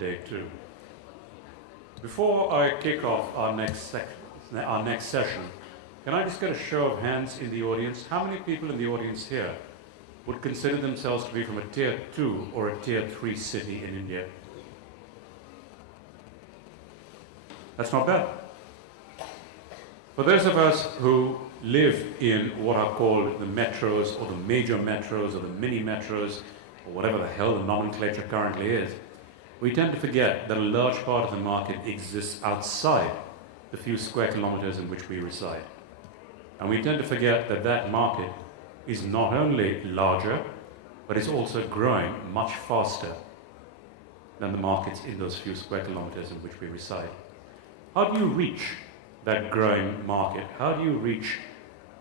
day 2. Before I kick off our next session, can I just get a show of hands in the audience? How many people in the audience here would consider themselves to be from a Tier 2 or a Tier 3 city in India? That's not bad. For those of us who live in what are called the metros or the major metros or the mini metros or whatever the hell the nomenclature currently is, we tend to forget that a large part of the market exists outside the few square kilometers in which we reside. And we tend to forget that that market is not only larger, but is also growing much faster than the markets in those few square kilometers in which we reside. How do you reach that growing market? How do you reach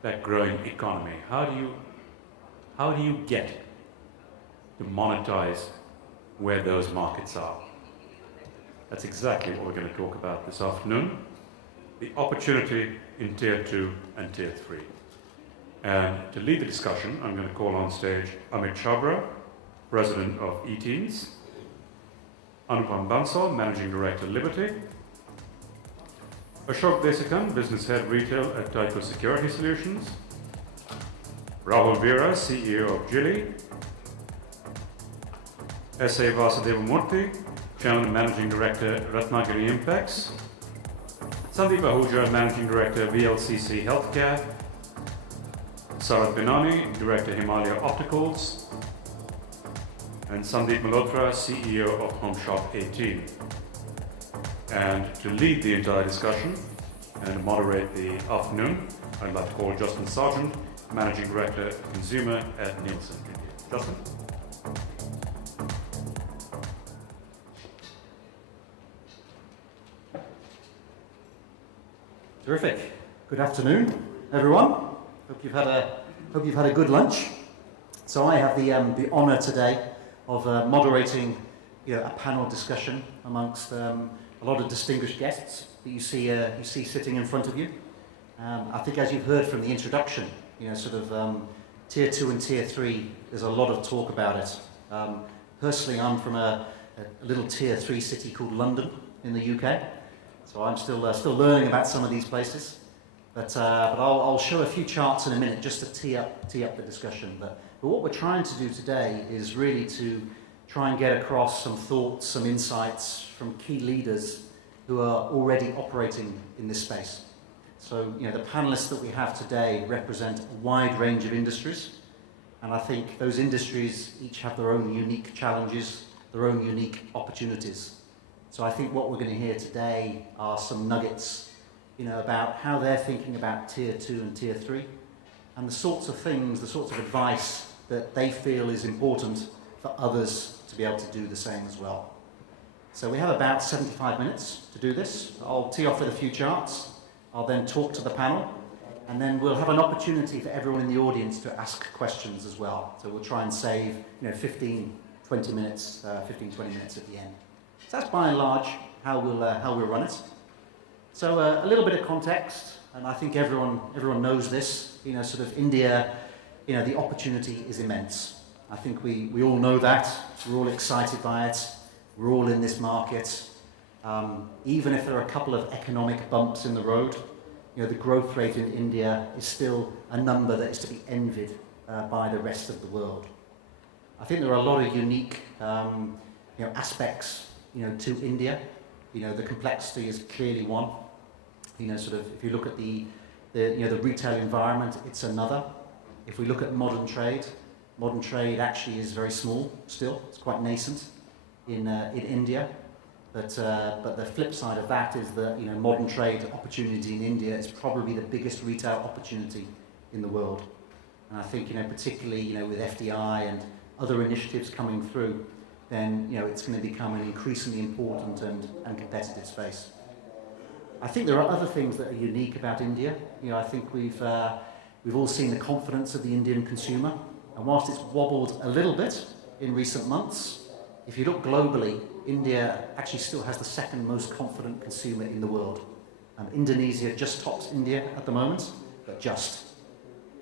that growing economy? How do you get to monetize where those markets are? That's exactly what we're going to talk about this afternoon. The opportunity in Tier 2 and Tier 3. And to lead the discussion, I'm going to call on stage Amit Chabra, President of eTeens, Anupam Bansal, Managing Director, Liberty, Ashok Desikan, Business Head Retail at Tyco Security Solutions, Rahul Veera, CEO of Jilly, S.A. Vasudevamurthy, Chairman and Managing Director, Ratnagiri Impex, Sandeep Ahuja, Managing Director, VLCC Healthcare, Sarat Binani, Director, Himalaya Opticals, and Sandeep Malhotra, CEO of Home Shop 18. And to lead the entire discussion and moderate the afternoon, I'd like to call Justin Sargent, Managing Director, Consumer at Nielsen India. Justin? Terrific. Good afternoon, everyone. Hope you've had a good lunch. So I have the honour today of moderating, a panel discussion amongst a lot of distinguished guests that you see sitting in front of you. I think, as you've heard from the introduction, Tier 2 and Tier 3. There's a lot of talk about it. Personally, I'm from a little Tier 3 city called London in the UK. So I'm still learning about some of these places, but I'll show a few charts in a minute just to tee up the discussion. But what we're trying to do today is really to try and get across some thoughts, some insights from key leaders who are already operating in this space. So the panelists that we have today represent a wide range of industries, and I think those industries each have their own unique challenges, their own unique opportunities. So I think what we're going to hear today are some nuggets, about how they're thinking about Tier 2 and Tier 3, and the sorts of things, the sorts of advice that they feel is important for others to be able to do the same as well. So we have about 75 minutes to do this. I'll tee off with a few charts. I'll then talk to the panel, and then we'll have an opportunity for everyone in the audience to ask questions as well. So we'll try and save 15, 20 minutes at the end. So that's by and large how we'll run it. So a little bit of context, and I think everyone knows this. India, the opportunity is immense. I think we all know that. We're all excited by it. We're all in this market. Even if there are a couple of economic bumps in the road, the growth rate in India is still a number that is to be envied by the rest of the world. I think there are a lot of unique aspects to India. The complexity is clearly one. If you look at the retail environment, it's another. If we look at modern trade actually is very small still. It's quite nascent in India. But the flip side of that is that modern trade opportunity in India is probably the biggest retail opportunity in the world. And I think particularly with FDI and other initiatives coming through, then it's going to become an increasingly important and competitive space. I think there are other things that are unique about India. I think we've all seen the confidence of the Indian consumer, and whilst it's wobbled a little bit in recent months, if you look globally, India actually still has the second most confident consumer in the world. Indonesia just tops India at the moment, but just.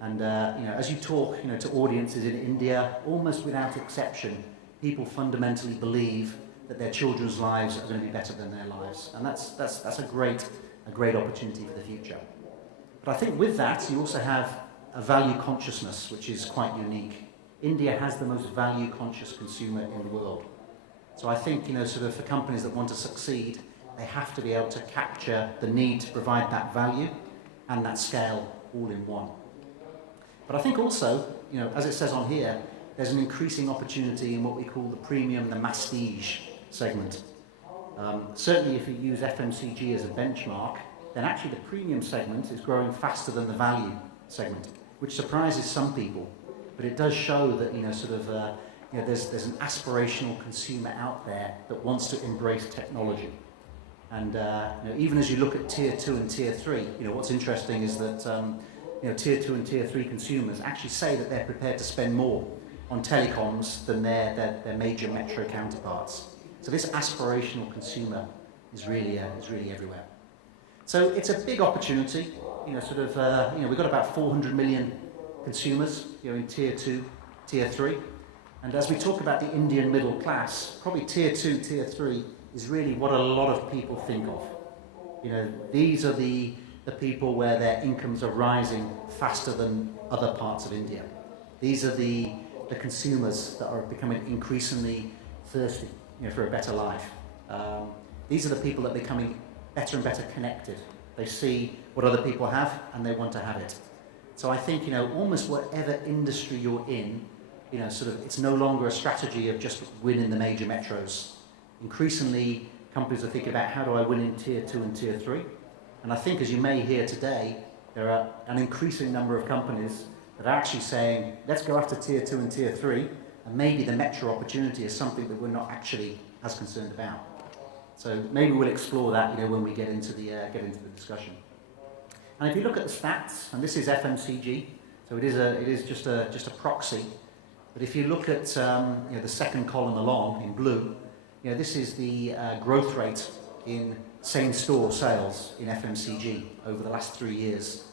And as you talk to audiences in India, almost without exception, people fundamentally believe that their children's lives are going to be better than their lives. And that's a great opportunity for the future. But I think with that, you also have a value consciousness, which is quite unique. India has the most value conscious consumer in the world. So I think, sort of for companies that want to succeed, they have to be able to capture the need to provide that value and that scale all in one. But I think also, as it says on here, there's an increasing opportunity in what we call the premium, the masstige segment. Certainly if you use FMCG as a benchmark, then actually the premium segment is growing faster than the value segment, which surprises some people. But it does show that, there's an aspirational consumer out there that wants to embrace technology. And even as you look at tier 2 and tier 3, what's interesting is that tier 2 and tier 3 consumers actually say that they're prepared to spend more on telecoms than their major metro counterparts. So this aspirational consumer is really everywhere. So it's a big opportunity. We've got about 400 million consumers in tier 2, tier 3. And as we talk about the Indian middle class, probably tier 2, tier 3 is really what a lot of people think of. These are the people where their incomes are rising faster than other parts of India. These are the consumers that are becoming increasingly thirsty for a better life. These are the people that are becoming better and better connected. They see what other people have and they want to have it. So I think, almost whatever industry you're in, it's no longer a strategy of just win in the major metros. Increasingly, companies are thinking about how do I win in tier 2 and tier 3. And I think, as you may hear today, there are an increasing number of companies that are actually saying, let's go after tier 2 and tier 3, and maybe the metro opportunity is something that we're not actually as concerned about. So maybe we'll explore that, when we get into the discussion. And if you look at the stats, and this is FMCG, so it is just a proxy. But if you look at the second column along in blue, this is the growth rate in same-store sales in FMCG over the last 3 years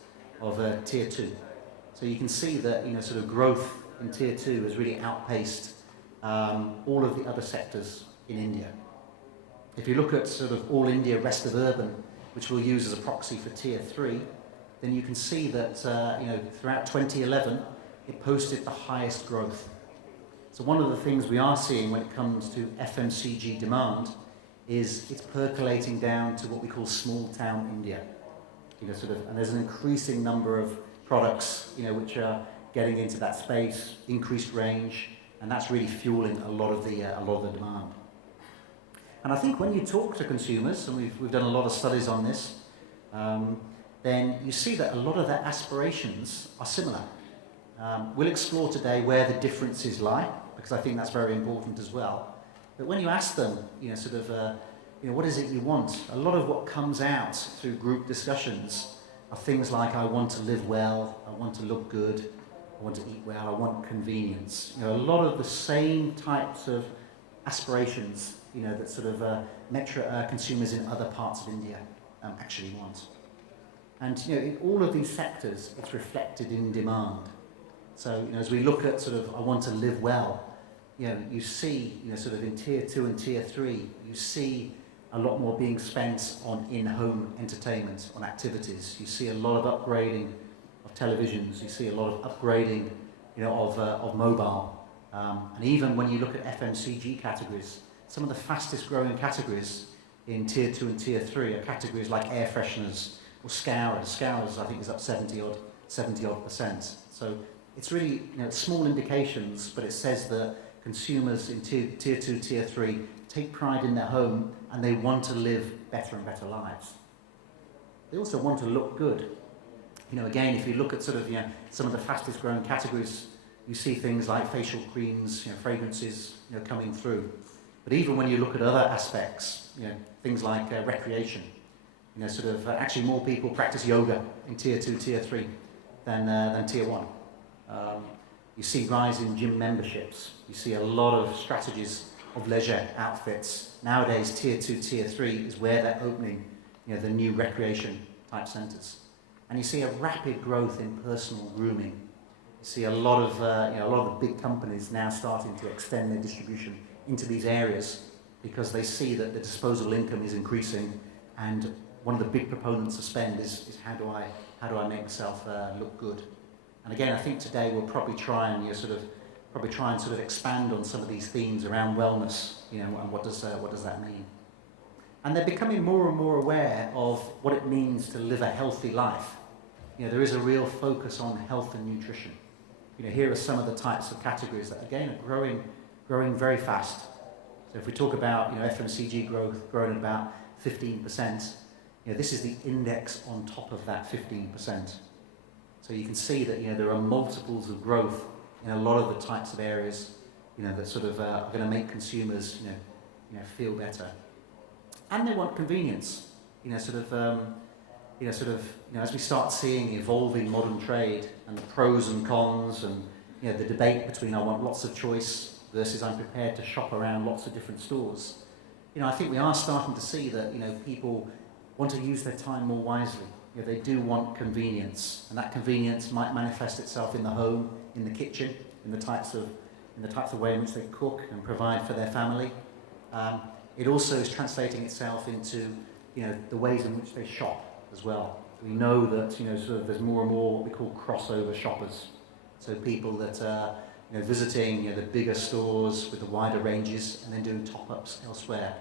of tier 2. So you can see that growth in tier 2 has really outpaced all of the other sectors in India. If you look at all India, rest of urban, which we'll use as a proxy for tier 3, then you can see that throughout 2011 it posted the highest growth. So one of the things we are seeing when it comes to FMCG demand is it's percolating down to what we call small town India. And there's an increasing number of products which are getting into that space, increased range, and that's really fueling a lot of the demand. And I think when you talk to consumers, and we've done a lot of studies on this, then you see that a lot of their aspirations are similar. We'll explore today where the differences lie, because I think that's very important as well. But when you ask them, what is it you want? A lot of what comes out through group discussions are things like, I want to live well, I want to look good, I want to eat well, I want convenience. A lot of the same types of aspirations, that metro consumers in other parts of India actually want. And in all of these sectors, it's reflected in demand. So as we look at I want to live well, you see in tier 2 and tier 3, you see a lot more being spent on in-home entertainment, on activities. You see a lot of upgrading of televisions. You see a lot of upgrading, of mobile. And even when you look at FMCG categories, some of the fastest growing categories in tier 2 and tier 3 are categories like air fresheners or scourers. Scourers, I think, is up 70 odd %. So it's really small indications, but it says that consumers in tier 2, tier 3 take pride in their home and they want to live better and better lives. They also want to look good. Again, if you look at some of the fastest growing categories, you see things like facial creams, fragrances, coming through. But even when you look at other aspects, things like recreation, actually more people practice yoga in tier 2, tier 3 than tier 1. You see rise in gym memberships. You see a lot of strategies of leisure outfits. Nowadays, tier 2, tier 3 is where they're opening, the new recreation type centres. And you see a rapid growth in personal grooming. You see a lot of the big companies now starting to extend their distribution into these areas. because they see that the disposable income is increasing, and one of the big proponents of spend is how do I make myself look good. And again, I think today we'll probably try and expand on some of these themes around wellness, and what does that mean. And they're becoming more and more aware of what it means to live a healthy life. There is a real focus on health and nutrition. Here are some of the types of categories that again are growing very fast. So if we talk about FMCG growth growing at about 15%, this is the index on top of that 15%. So you can see that there are multiples of growth in a lot of the types of areas that sort of are going to make consumers feel better. And they want convenience. As we start seeing evolving modern trade and the pros and cons and the debate between I want lots of choice versus I'm prepared to shop around lots of different stores, I think we are starting to see that people want to use their time more wisely. They do want convenience, and that convenience might manifest itself in the home, in the kitchen, in the types of way in which they cook and provide for their family. It also is translating itself into the ways in which they shop as well. We know that there's more and more what we call crossover shoppers. So people that are visiting the bigger stores with the wider ranges and then doing top-ups elsewhere.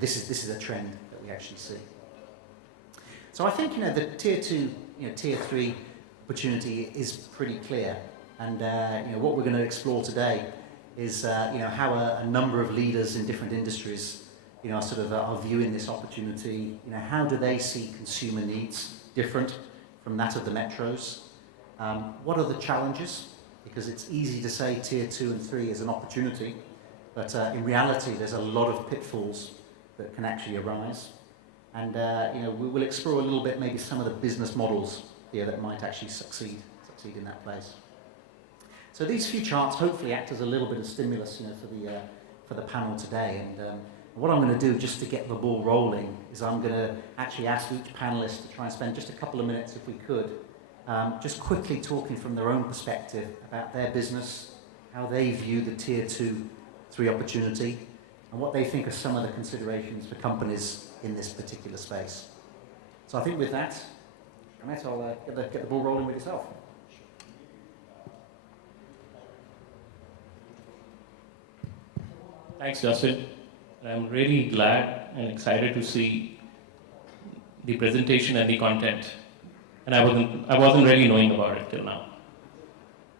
This is a trend that we actually see. So I think the tier 2, tier 3 opportunity is pretty clear, and what we're going to explore today is how a number of leaders in different industries are viewing this opportunity. How do they see consumer needs different from that of the metros? What are the challenges? Because it's easy to say tier 2 and 3 is an opportunity, but in reality there's a lot of pitfalls that can actually arise. And we will explore a little bit maybe some of the business models here that might actually succeed in that place. So these few charts hopefully act as a little bit of stimulus for the panel today. And what I'm going to do just to get the ball rolling is I'm going to actually ask each panelist to try and spend just a couple of minutes, if we could, just quickly talking from their own perspective about their business, how they view the tier 2, 3 opportunity, and what they think are some of the considerations for companies in this particular space. So I think with that, Annette, I'll get the ball rolling with yourself. Thanks, Justin. I'm really glad and excited to see the presentation and the content. And I wasn't really knowing about it till now.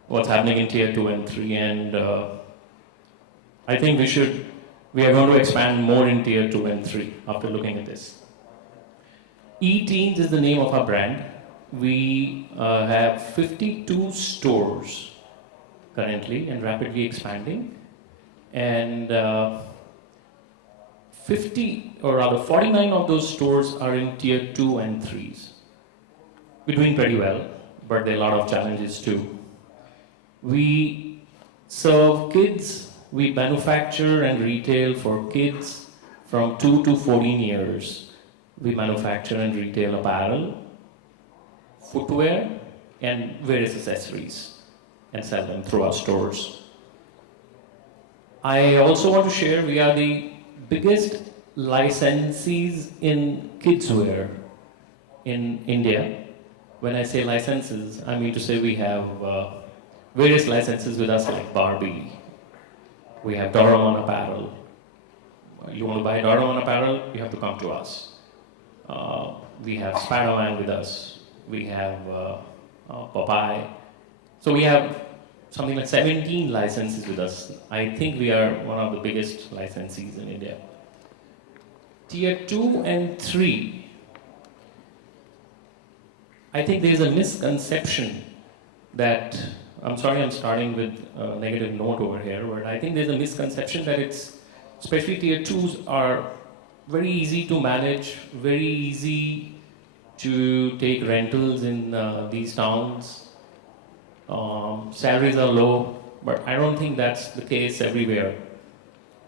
What's happening in tier 2 and 3, and I think we are going to expand more in tier 2 and 3 after looking at this. E-Teens is the name of our brand. We have 52 stores currently and rapidly expanding. And 49 of those stores are in tier 2 and 3s. We're doing pretty well, but there are a lot of challenges too. We serve kids. We manufacture and retail for kids from 2 to 14 years. We manufacture and retail apparel, footwear, and various accessories, and sell them through our stores. I also want to share we are the biggest licensees in kidswear in India. When I say licenses, I mean to say we have various licenses with us, like Barbie. We have Doraemon apparel. You want to buy Doraemon apparel, you have to come to us. We have Spider-Man with us. We have Popeye. So we have something like 17 licenses with us. I think we are one of the biggest licensees in India. Tier 2 and 3. I think there is a misconception that, I'm sorry I'm starting with a negative note over here, but I think there's a misconception that especially tier 2s are very easy to manage, very easy to take rentals in these towns. Salaries are low, but I don't think that's the case everywhere.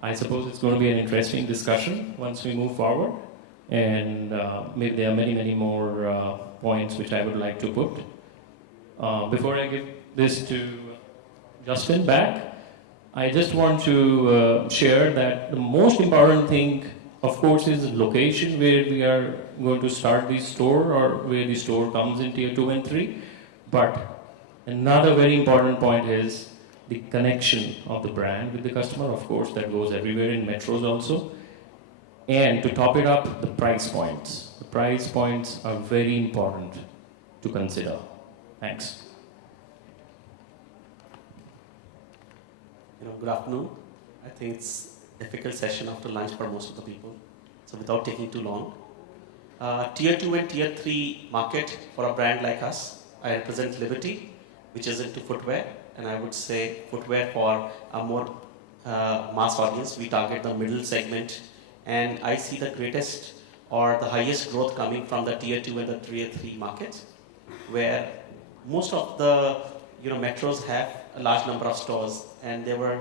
I suppose it's going to be an interesting discussion once we move forward, and maybe there are many more points which I would like to put. Before I give this to Justin back, I just want to share that the most important thing, of course, is the location where we are going to start the store or where the store comes in tier 2 and 3. But another very important point is the connection of the brand with the customer. Of course, that goes everywhere in metros also. And to top it up, the price points. The price points are very important to consider. Thanks. Good afternoon. I think it's a difficult session after lunch for most of the people. So without taking too long, tier 2 and tier 3 market for a brand like us, I represent Liberty, which is into footwear, and I would say footwear for a more mass audience. We target the middle segment, and I see the greatest or the highest growth coming from the tier 2 and the tier 3 markets, where most of the metros have a large number of stores, and there were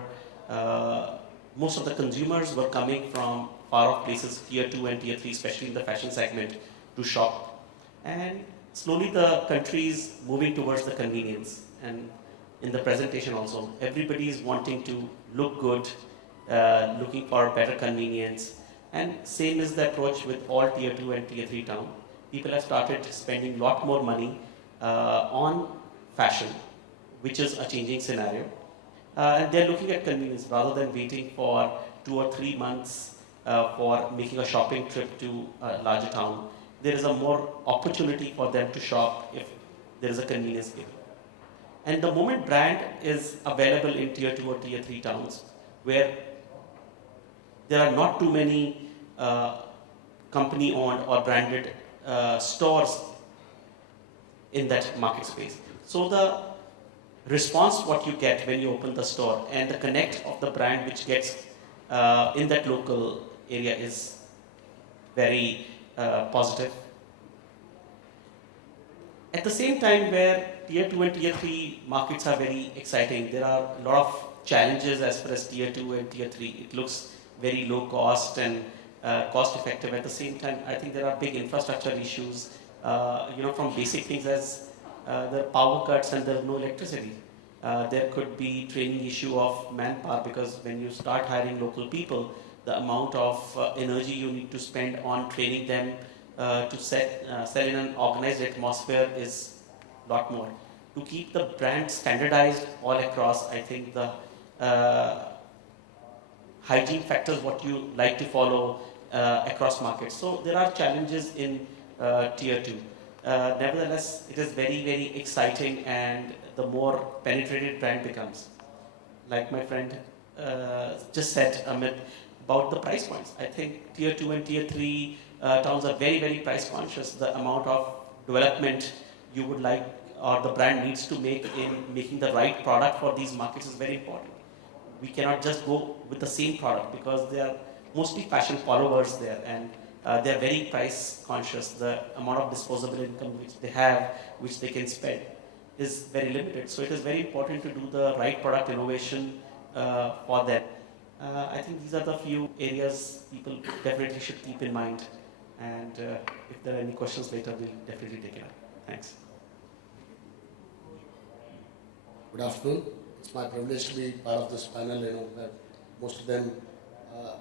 most of the consumers were coming from far off places, tier 2 and tier 3, especially in the fashion segment, to shop. And slowly the country is moving towards the convenience, and in the presentation also, everybody is wanting to look good, looking for better convenience, and same is the approach with all tier 2 and tier 3 town. People have started spending a lot more money on fashion, which is a changing scenario. And they're looking at convenience rather than waiting for 2 or 3 months for making a shopping trip to a larger town. There is a more opportunity for them to shop if there is a convenience given. And the moment brand is available in tier 2 or tier 3 towns, where there are not too many company owned or branded stores in that market space. So the response what you get when you open the store and the connect of the brand which gets in that local area is very positive. At the same time, where tier 2 and tier 3 markets are very exciting, there are a lot of challenges as far as tier 2 and tier 3. It looks very low cost and cost effective. At the same time, I think there are big infrastructure issues, from basic things as the power cuts and there's no electricity. There could be training issue of manpower, because when you start hiring local people, the amount of energy you need to spend on training them to sell in an organized atmosphere is a lot more. To keep the brand standardized all across, I think the hygiene factors what you like to follow across markets. So there are challenges in tier 2. Nevertheless, it is very, very exciting, and the more penetrated brand becomes. Like my friend just said, Amit, about the price points. I think tier 2 and tier 3 towns are very, very price conscious. The amount of development you would like or the brand needs to make in making the right product for these markets is very important. We cannot just go with the same product, because they are mostly fashion followers there, and they are very price conscious. The amount of disposable income which they have, which they can spend, is very limited. So it is very important to do the right product innovation for them. I think these are the few areas people definitely should keep in mind. And if there are any questions later, we'll definitely take it up. Thanks. Good afternoon. It's my privilege to be part of this panel. That most of them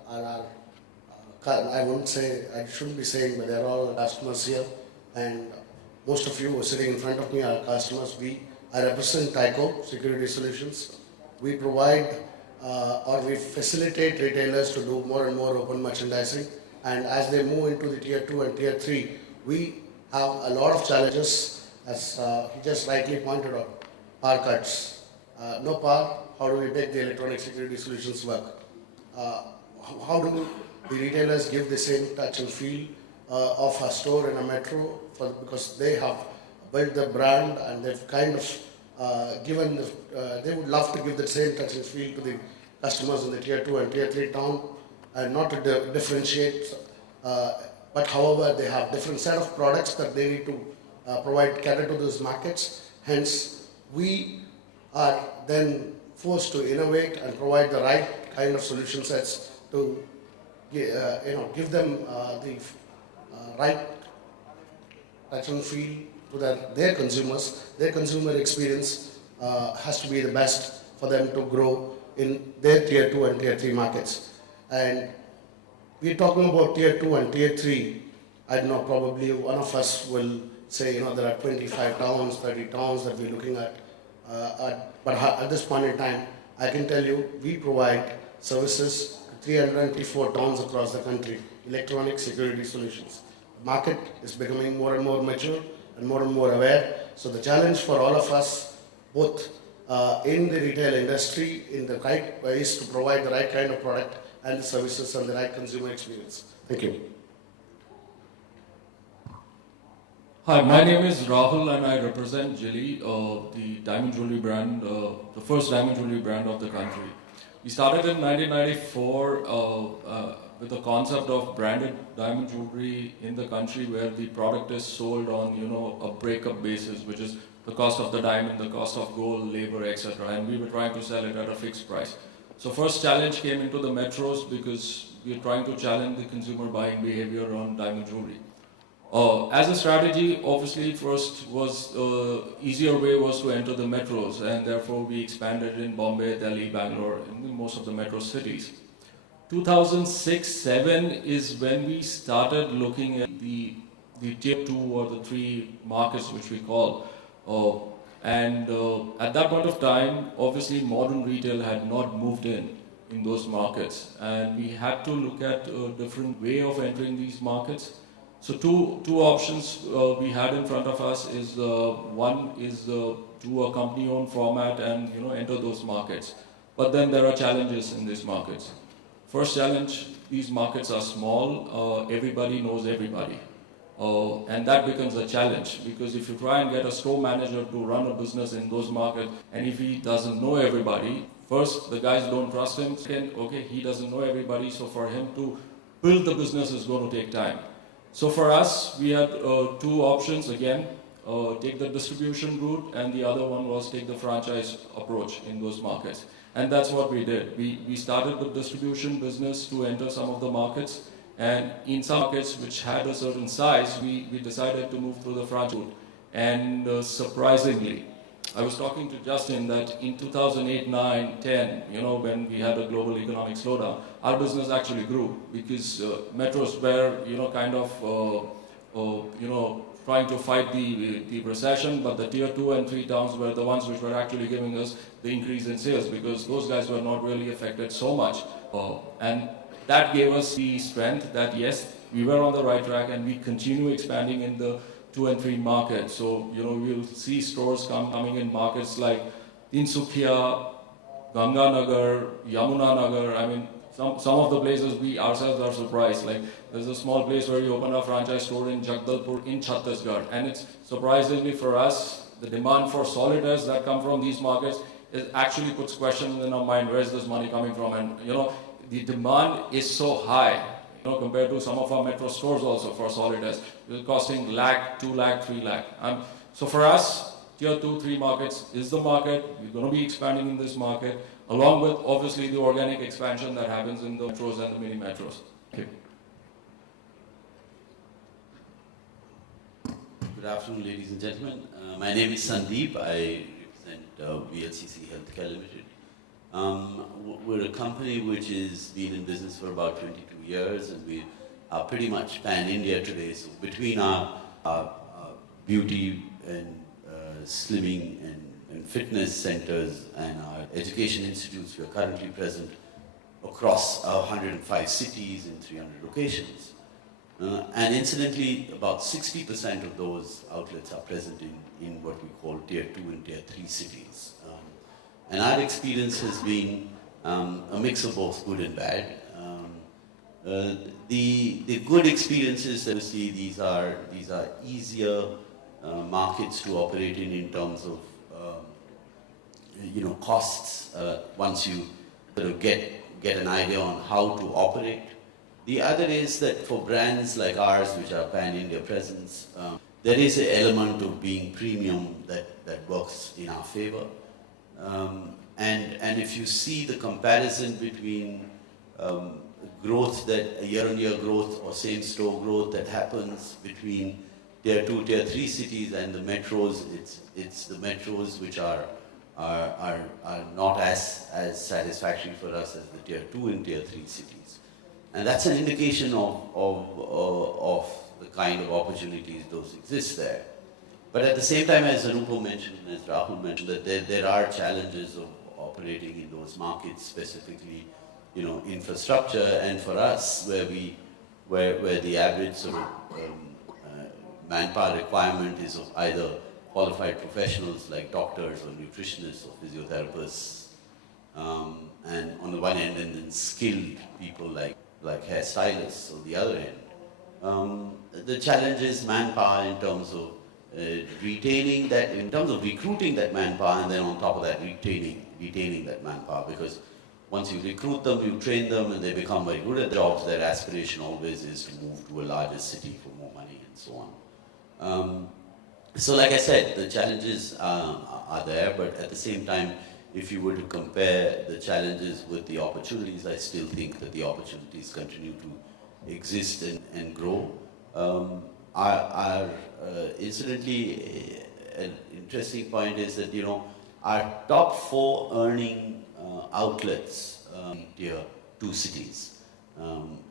are I wouldn't say, I shouldn't be saying, but they're all customers here. And most of you who are sitting in front of me are customers. I represent Tyco Security Solutions. We provide or we facilitate retailers to do more and more open merchandising. And as they move into the tier 2 and tier 3, we have a lot of challenges, as he just rightly pointed out. Power cuts. No power, how do we make the electronic security solutions work? How do the retailers give the same touch and feel of a store in a metro, because they have built the brand and they've kind of given, they would love to give the same touch and feel to the customers in the tier 2 and tier 3 town, and not to differentiate, but however they have different set of products that they need to cater to those markets. Hence, we are then forced to innovate and provide the right kind of solution sets to give them the right touch and feel to their consumers. Their consumer experience has to be the best for them to grow in their tier 2 and tier 3 markets. And we're talking about tier 2 and tier 3. I don't know, probably one of us will say, there are 25 towns, 30 towns that we're looking at. But at this point in time, I can tell you, we provide services to 324 towns across the country, electronic security solutions. The market is becoming more and more mature and more aware. So the challenge for all of us, both in the retail industry, in the right ways to provide the right kind of product and the services and the right consumer experience. Thank you. Hi, my name is Rahul and I represent Jilly, the diamond jewelry brand, the first diamond jewelry brand of the country. We started in 1994 with the concept of branded diamond jewelry in the country where the product is sold on, a breakup basis, which is the cost of the diamond, the cost of gold, labor, etc. And we were trying to sell it at a fixed price. So first challenge came into the metros because we were trying to challenge the consumer buying behavior on diamond jewelry. As a strategy, obviously, first was easier way was to enter the metros, and therefore we expanded in Bombay, Delhi, Bangalore, in most of the metro cities. 2006-07 is when we started looking at the tier 2 or the 3 markets, which we call. At that point of time, obviously, modern retail had not moved in those markets, and we had to look at a different way of entering these markets. So two options we had in front of us is one is do a company-owned format and enter those markets. But then there are challenges in these markets. First challenge: these markets are small. Everybody knows everybody, and that becomes a challenge because if you try and get a store manager to run a business in those markets, and if he doesn't know everybody, first the guys don't trust him. Second, okay, he doesn't know everybody, so for him to build the business is going to take time. So for us, we had 2 options again, take the distribution route, and the other one was take the franchise approach in those markets. And that's what we did. We started the distribution business to enter some of the markets, and in some markets which had a certain size, we decided to move through the franchise route. And surprisingly, I was talking to Justin that in 2008, 9, 10, when we had a global economic slowdown, our business actually grew because metros were, kind of, trying to fight the recession, but the tier 2 and 3 towns were the ones which were actually giving us the increase in sales because those guys were not really affected so much. And that gave us the strength that yes, we were on the right track and we continue expanding in the 2 and 3 markets. So, we'll see stores coming in markets like Tinsukia, Ganganagar, Yamunanagar. I mean, some of the places we ourselves are surprised. Like, there's a small place where we opened a franchise store in Jagdalpur in Chhattisgarh. And it's surprisingly for us, the demand for solitaires that come from these markets actually puts questions in our mind, where's this money coming from? And, the demand is so high. Compared to some of our metro stores also for solitaires, it's costing lakh, 2 lakh, 3 lakh. So for us, tier 2, 3 markets is the market. We're going to be expanding in this market, along with obviously the organic expansion that happens in the metros and the mini metros. Thank you. Good afternoon, ladies and gentlemen. My name is Sandeep. I represent VLCC Healthcare Limited. We're a company which has been in business for about 22 years, and we are pretty much pan-India today. So between our beauty and slimming and fitness centers and our education institutes, we are currently present across 105 cities in 300 locations. And incidentally, about 60% of those outlets are present in what we call tier 2 and tier 3 cities. And our experience has been a mix of both good and bad. The good experiences, obviously, these are easier markets to operate in terms of costs. Once you sort of get an idea on how to operate. The other is that for brands like ours, which are pan-India presence, there is an element of being premium that works in our favor. And if you see the comparison between growth, that year-on-year growth or same-store growth that happens between tier 2, tier 3 cities and the metros, it's the metros which are are not as satisfactory for us as the tier 2 and tier 3 cities. And that's an indication of the kind of opportunities those exist there. But at the same time, as Anupa mentioned, as Rahul mentioned, that there are challenges of operating in those markets, specifically, infrastructure, and for us, where the average sort of manpower requirement is of either qualified professionals like doctors or nutritionists or physiotherapists, and on the one end, and then skilled people like hairstylists on the other end. The challenge is manpower in terms of retaining that, in terms of recruiting that manpower, and then on top of that, retaining that manpower, because once you recruit them, you train them, and they become very good at jobs, their aspiration always is to move to a larger city for more money and so on. So like I said, the challenges are there, but at the same time, if you were to compare the challenges with the opportunities, I still think that the opportunities continue to exist and grow. Incidentally, an interesting point is that, our top 4 earning outlets in tier 2 cities,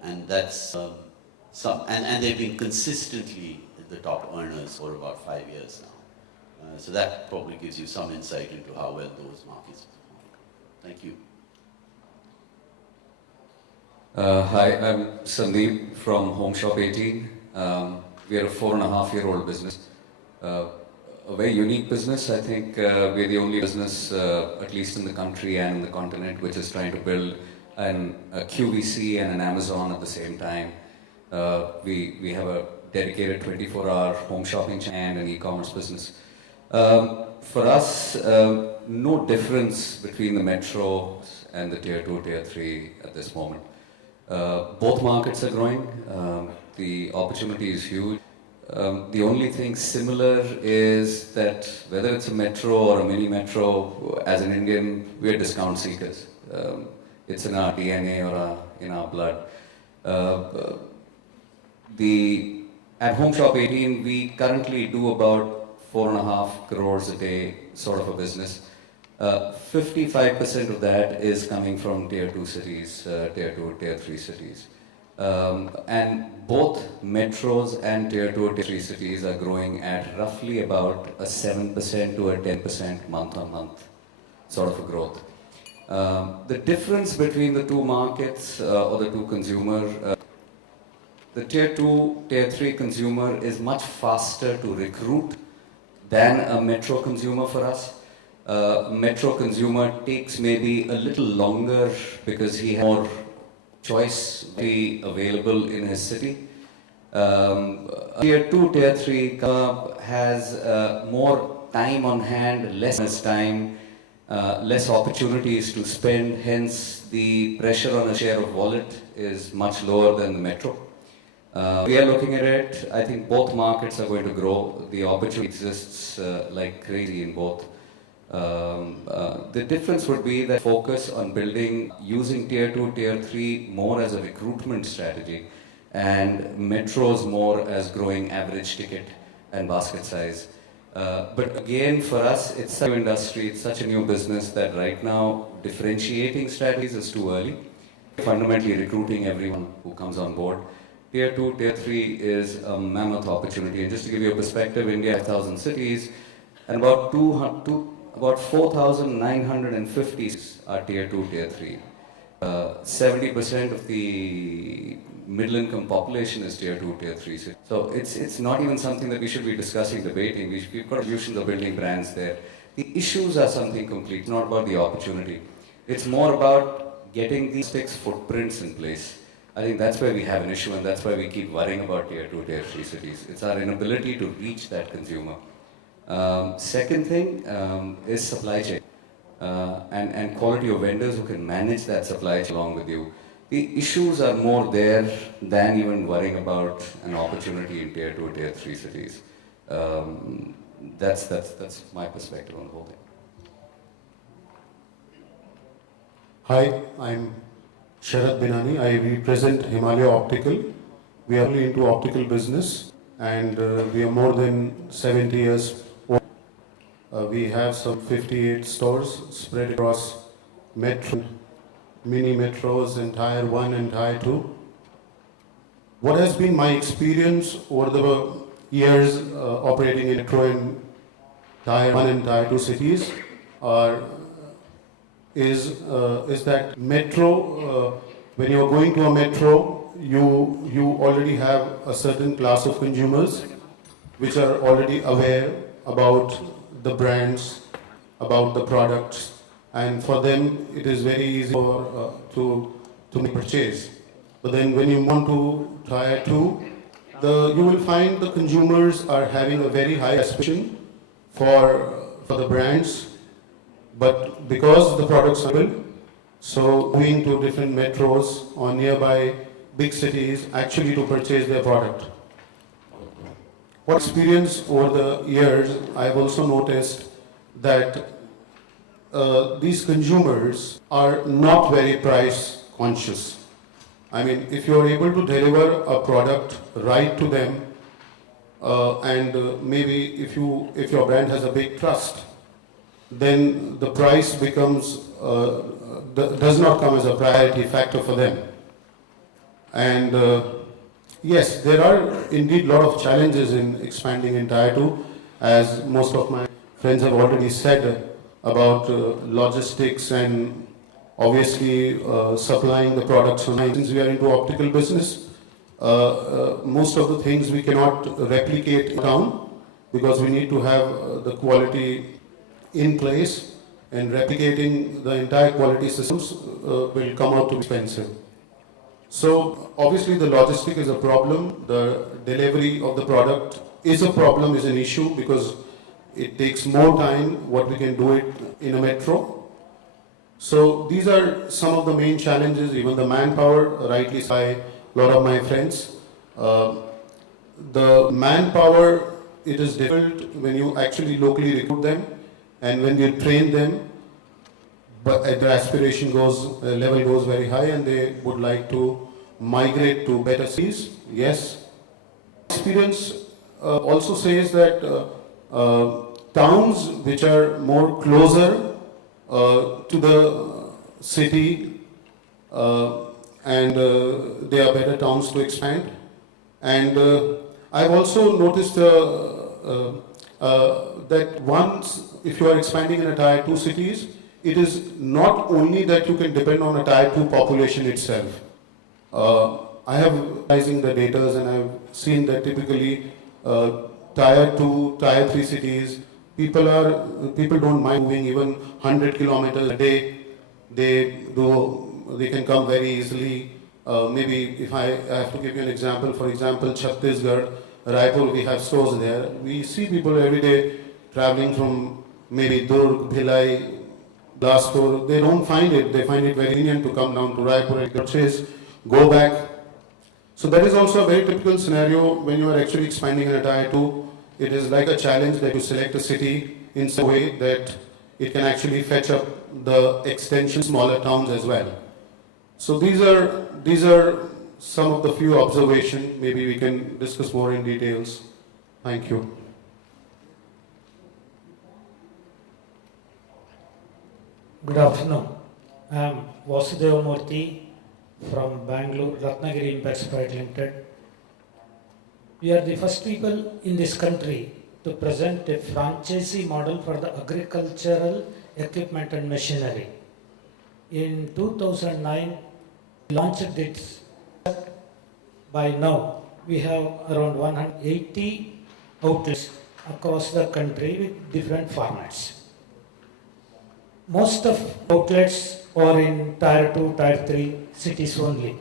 and that's and they've been consistently the top earners for about 5 years now. So that probably gives you some insight into how well those markets perform. Thank you. Hi, I'm Sandeep from Home Shop 18. We are a 4.5-year-old business. A very unique business. I think we're the only business, at least in the country and in the continent, which is trying to build a QVC and an Amazon at the same time. We have a dedicated 24-hour home shopping chain and an e-commerce business. For us, no difference between the metros and the tier 2, tier 3 at this moment. Both markets are growing. The opportunity is huge. The only thing similar is that whether it's a metro or a mini metro, as an Indian, we're discount seekers. It's in our DNA or in our blood. At Home Shop 18, we currently do about 4.5 crores a day sort of a business. 55% of that is coming from tier 2 cities, tier 2, tier 3 cities. And both metros and tier 2 or tier 3 cities are growing at roughly about a 7% to a 10% month-on-month sort of a growth. The difference between the two markets or the two consumer, the tier 2, tier 3 consumer is much faster to recruit than a metro consumer for us. Metro consumer takes maybe a little longer because he has more choice be available in his city. Tier 2, tier 3 has more time on hand, less time, less opportunities to spend, hence the pressure on a share of wallet is much lower than the metro. We are looking at it. I think both markets are going to grow. The opportunity exists like crazy in both. The difference would be that focus on building, using tier 2, tier 3 more as a recruitment strategy and metros more as growing average ticket and basket size. But again, for us, it's such a new industry, it's such a new business that right now differentiating strategies is too early. Fundamentally recruiting everyone who comes on board. Tier 2, tier 3 is a mammoth opportunity. And just to give you a perspective, India has 1,000 cities and about 4,950 are tier 2, tier 3. 70% of the middle-income population is tier 2, tier 3 cities. So it's not even something that we should be discussing, debating. We've got solutions of building brands there. The issues are something complete. It's not about the opportunity. It's more about getting these fixed footprints in place. I think that's where we have an issue, and that's why we keep worrying about tier 2, tier 3 cities. It's our inability to reach that consumer. Second thing is supply chain and quality of vendors who can manage that supply chain along with you. The issues are more there than even worrying about an opportunity in tier 2, tier 3 cities. That's my perspective on the whole thing. Hi, I'm Sharad Binani. I represent Himalaya Optical. We are really into optical business, and we are more than 70 years old. We have some 58 stores spread across metro, mini metros, and Tier 1 and Tier 2. What has been my experience over the years operating in metro and Tier 1 and Tier 2 cities is that metro, when you are going to a metro, you already have a certain class of consumers which are already aware about the brands, about the products, and for them it is very easy to make purchase. But then when you want to Tier 2, you will find the consumers are having a very high aspiration for the brands, but because the products are built, so moving to different metros or nearby big cities actually to purchase their product. What experience over the years, I've also noticed that these consumers are not very price conscious. I mean, if you are able to deliver a product right to them, and maybe if your brand has a big trust, then the price does not come as a priority factor for them. And yes, there are indeed a lot of challenges in expanding in Tier 2, as most of my friends have already said about logistics and obviously supplying the products online. Since we are into optical business, most of the things we cannot replicate in town because we need to have the quality in place, and replicating the entire quality systems will come out to be expensive. So obviously the logistic is a problem, the delivery of the product is a problem, is an issue, because it takes more time what we can do it in a metro. So these are some of the main challenges, even the manpower, rightly by a lot of my friends. The manpower, it is difficult when you actually locally recruit them, and when you train them, but their aspiration level goes very high, and they would like to migrate to better cities. Yes. Experience also says that towns which are more closer to the city and they are better towns to expand. And I've also noticed that once, if you are expanding in a Tier 2 cities, it is not only that you can depend on a Tier 2 population itself. I have analyzing the data, and I've seen that typically Tier 2, Tier 3 cities, people don't mind moving even 100 kilometers a day. They can come very easily. Maybe if I have to give you an example, for example, Chhattisgarh, Raipur, we have stores there. We see people every day traveling from maybe Durg, Bhilai, Bilaspur. They don't find it. They find it very convenient to come down to Raipur and purchase, go back. So that is also a very typical scenario when you are actually expanding in a Tier 2. It is like a challenge that you select a city in such a way that it can actually fetch up the extension smaller towns as well. So these are some of the few observations. Maybe we can discuss more in details. Thank you. Good afternoon. I am Vasudeva Murthy from Bangalore, Ratnagiri Impacts Private Limited. We are the first people in this country to present a franchisee model for the agricultural equipment and machinery. In 2009, we launched it. By now, we have around 180 outlets across the country with different formats. Most of outlets are in Tier 2, Tier 3 cities only.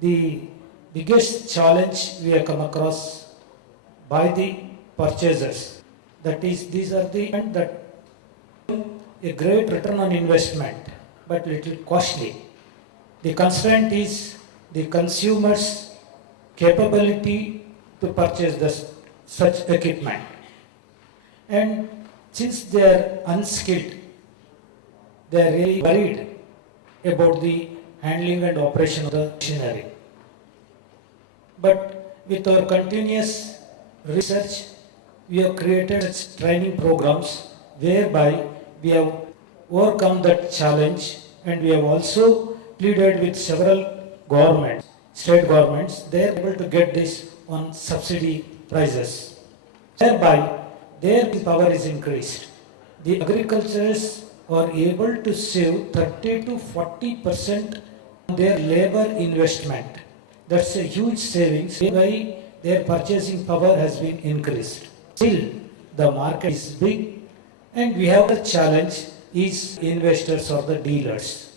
The biggest challenge we have come across by the purchasers, that is, these are a great return on investment, but little costly. The constraint is the consumer's capability to purchase such equipment. And since they are unskilled, they are really worried about the handling and operation of the machinery. But with our continuous research we have created such training programs whereby we have overcome that challenge, and we have also pleaded with several governments, state governments. They are able to get this on subsidy prices. Thereby, their power is increased. The agriculturists are able to save 30 to 40% on their labor investment. That's a huge savings, whereby their purchasing power has been increased. Still, the market is big, and we have a challenge is investors or the dealers.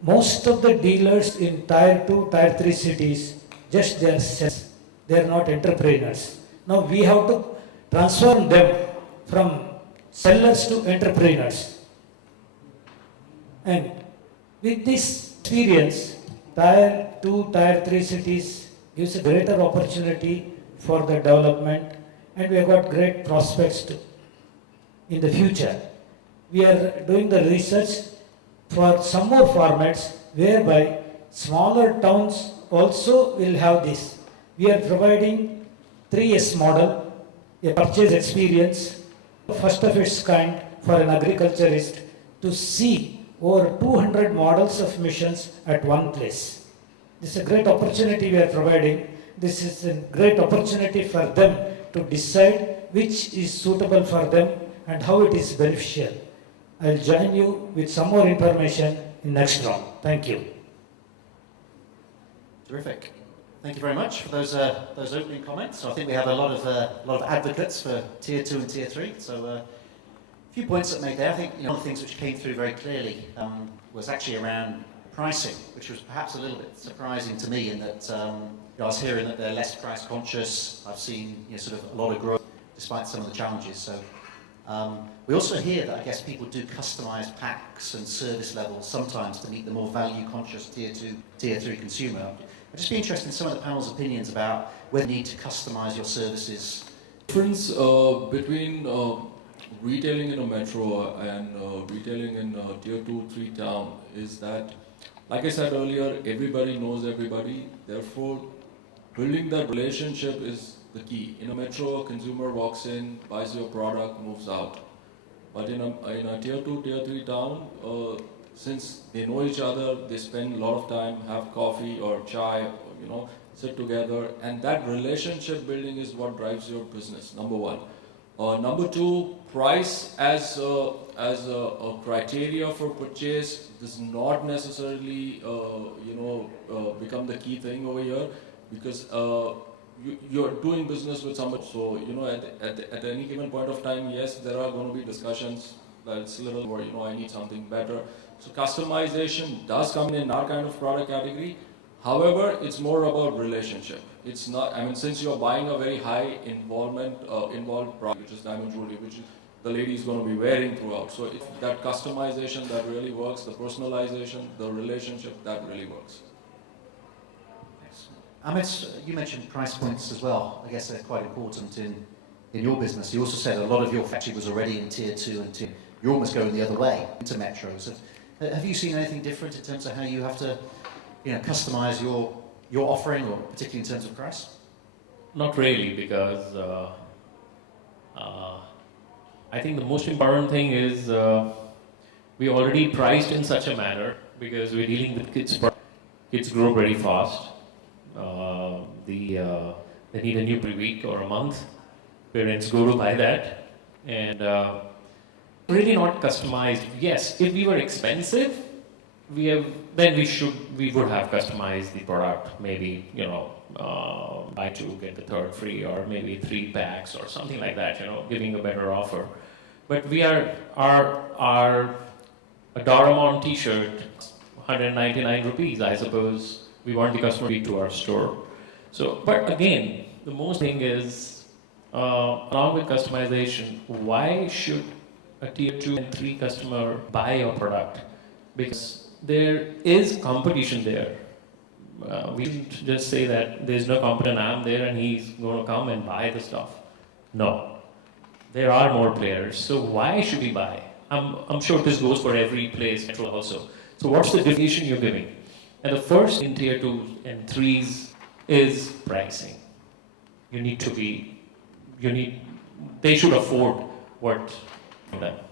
Most of the dealers in Tier 2, Tier 3 cities, just they are sellers. They are not entrepreneurs. Now we have to transform them from sellers to entrepreneurs. And with this experience, Tier 2, Tier 3 cities gives a greater opportunity for the development, and we have got great prospects in the future. We are doing the research for some more formats whereby smaller towns also will have this. We are providing 3S model, a purchase experience, first of its kind for an agriculturist to see over 200 models of missions at one place. This is a great opportunity we are providing. This is a great opportunity for them to decide which is suitable for them and how it is beneficial. I'll join you with some more information in next round. Thank you. Terrific. Thank you very much for those opening comments. So I think we have a lot of advocates for Tier 2 and Tier 3. So a few points that made there. I think one of the things which came through very clearly was actually around pricing, which was perhaps a little bit surprising to me in that I was hearing that they're less price conscious. I've seen sort of a lot of growth despite some of the challenges. So we also hear that I guess people do customized packs and service levels sometimes to meet the more value conscious Tier 2, Tier 3 consumer. I'd just be interested in some of the panel's opinions about whether you need to customize your services. Difference between retailing in a metro and retailing in a Tier 2, 3 town is that, like I said earlier, everybody knows everybody. Therefore, building that relationship is the key. In a metro, a consumer walks in, buys your product, moves out. But in a Tier 2, Tier 3 town, since they know each other, they spend a lot of time, have coffee or chai, sit together, and that relationship building is what drives your business, number one. Number two, price as a criteria for purchase does not necessarily, become the key thing over here, because you're doing business with somebody. So, at any given point of time, yes, there are going to be discussions that it's a little more, I need something better. So customization does come in our kind of product category. However, it's more about relationship. It's not, since you're buying a very high involved product, which is diamond jewelry, which the lady is going to be wearing throughout. So if that customization that really works, the personalization, the relationship, that really works. Amit, you mentioned price points as well. I guess they're quite important in your business. You also said a lot of your factory was already in Tier 2 and Tier. You're almost going the other way into metros. Have you seen anything different in terms of how you have to, customize your offering, or particularly in terms of price? Not really, because I think the most important thing is we already priced in such a manner, because we're dealing with kids. Kids grow very fast. They need a new every week or a month. Parents go to buy that, and really not customized. Yes, if we were expensive, we would have customized the product. Maybe buy two get the third free, or maybe 3 packs or something like that. Giving a better offer. But we are our Doraemon T-shirt, 199 rupees. I suppose we want the customer to be to our store. So, but again, the most thing is, along with customization, why should a Tier 2 and 3 customer buy your product? Because there is competition there. We shouldn't just say that there's no competition, I'm there and he's going to come and buy the stuff. No. There are more players. So why should we buy? I'm sure this goes for every place also. So what's the definition you're giving? And the first in Tier 2 and 3s is pricing. You need they should afford what that.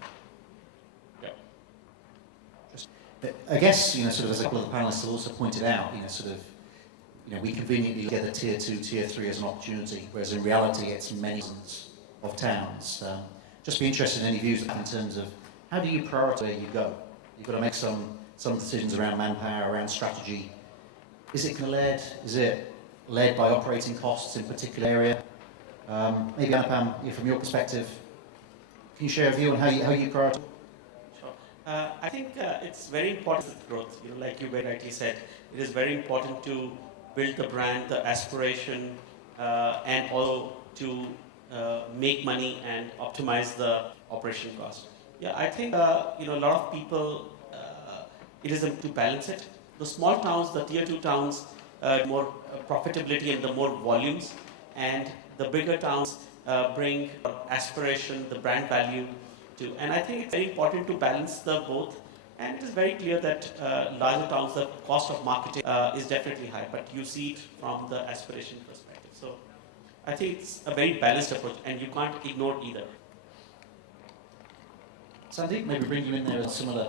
I guess, sort of as a couple of the panelists have also pointed out, we conveniently look at the tier 2, tier 3 as an opportunity, whereas in reality it's many dozens of towns. Just be interested in any views in terms of how do you prioritize where you go? You've got to make some decisions around manpower, around strategy. Is it led by operating costs in a particular area? Maybe Anupam, from your perspective, can you share a view on how you prioritize? I think it's very important with growth. Like you very rightly said, it is very important to build the brand, the aspiration, and also to make money and optimize the operation cost. Yeah, I think a lot of people, it is to balance it. The small towns, the tier 2 towns, more profitability and the more volumes, and the bigger towns bring aspiration, the brand value. And I think it's very important to balance the both. And it is very clear that larger towns, the cost of marketing is definitely high, but you see it from the aspiration perspective. So I think it's a very balanced approach, and you can't ignore either. Sandeep, maybe bring you in there in a similar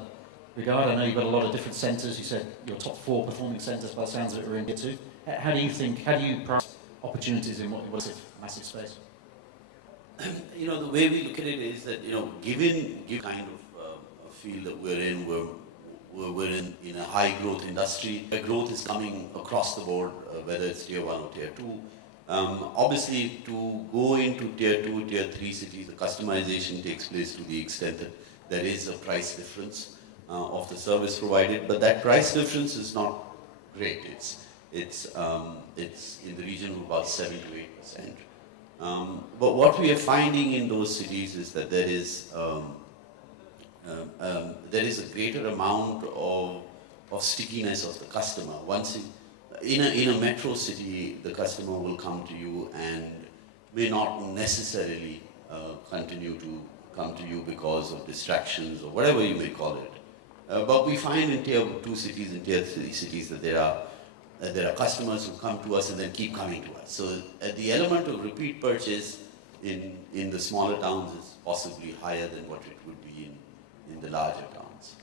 regard. I know you've got a lot of different centres. You said your top 4 performing centres by the sounds of it are in tier 2. How do you prioritize opportunities in what is a massive space? The way we look at it is that, given kind of a field that we're in, we're in a high growth industry. The growth is coming across the board, whether it's tier 1 or tier 2. Obviously, to go into tier 2, tier 3 cities, the customization takes place to the extent that there is a price difference of the service provided, but that price difference is not great. It's in the region of about 7 to 8%. But what we are finding in those cities is that there is a greater amount of stickiness of the customer. Once in a metro city, the customer will come to you and may not necessarily continue to come to you because of distractions or whatever you may call it. But we find in tier 2 cities and tier 3 cities that there are customers who come to us and then keep coming to us. So the element of repeat purchase in the smaller towns is possibly higher than what it would be in the larger towns.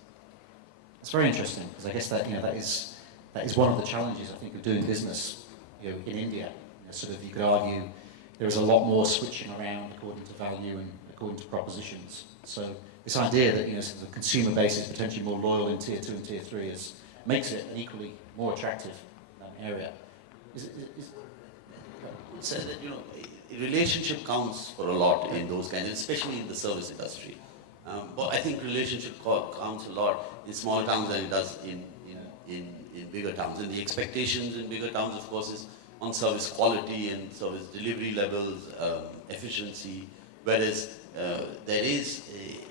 It's very interesting because I guess that is one of the challenges, I think, of doing business in India. You could argue there is a lot more switching around according to value and according to propositions. So this idea that the consumer base is potentially more loyal in tier 2 and tier 3 makes it an equally more attractive area. So that relationship counts for a lot in those kinds, especially in the service industry. But I think relationship counts a lot in smaller towns than it does in bigger towns. And the expectations in bigger towns, of course, is on service quality and service delivery levels, efficiency. Whereas there is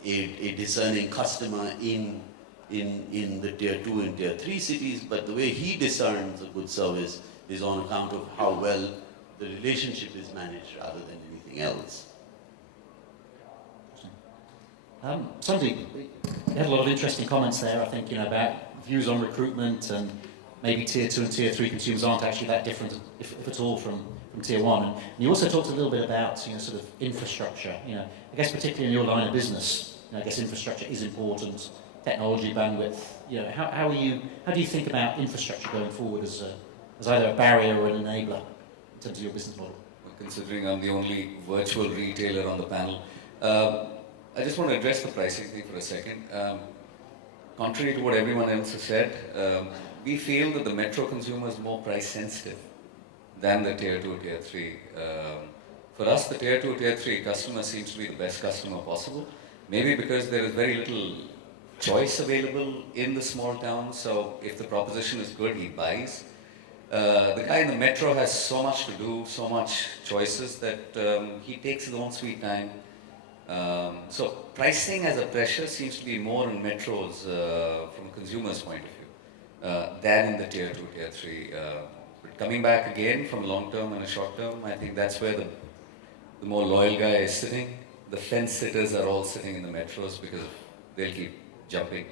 a discerning customer in the tier 2 and tier 3 cities, but the way he discerns a good service is on account of how well the relationship is managed rather than anything else. Sandeep, you had a lot of interesting comments there, I think, about views on recruitment and maybe tier 2 and tier 3 consumers aren't actually that different, if at all, from tier 1. And you also talked a little bit about, sort of infrastructure. I guess particularly in your line of business, I guess infrastructure is important, technology, bandwidth. How do you think about infrastructure going forward as either a barrier or an enabler in terms of your business model? Considering I'm the only virtual retailer on the panel, I just want to address the pricing thing for a second. Contrary to what everyone else has said, we feel that the metro consumer is more price sensitive than the tier 2, tier 3. For us, the tier 2, tier 3 customer seems to be the best customer possible. Maybe because there is very little choice available in the small town, so if the proposition is good, he buys. The guy in the metro has so much to do, so much choices that he takes his own sweet time. So pricing as a pressure seems to be more in metros from a consumer's point of view than in the tier 2, tier 3. But coming back again from long term and a short term, I think that's where the more loyal guy is sitting. The fence sitters are all sitting in the metros because they'll keep jumping.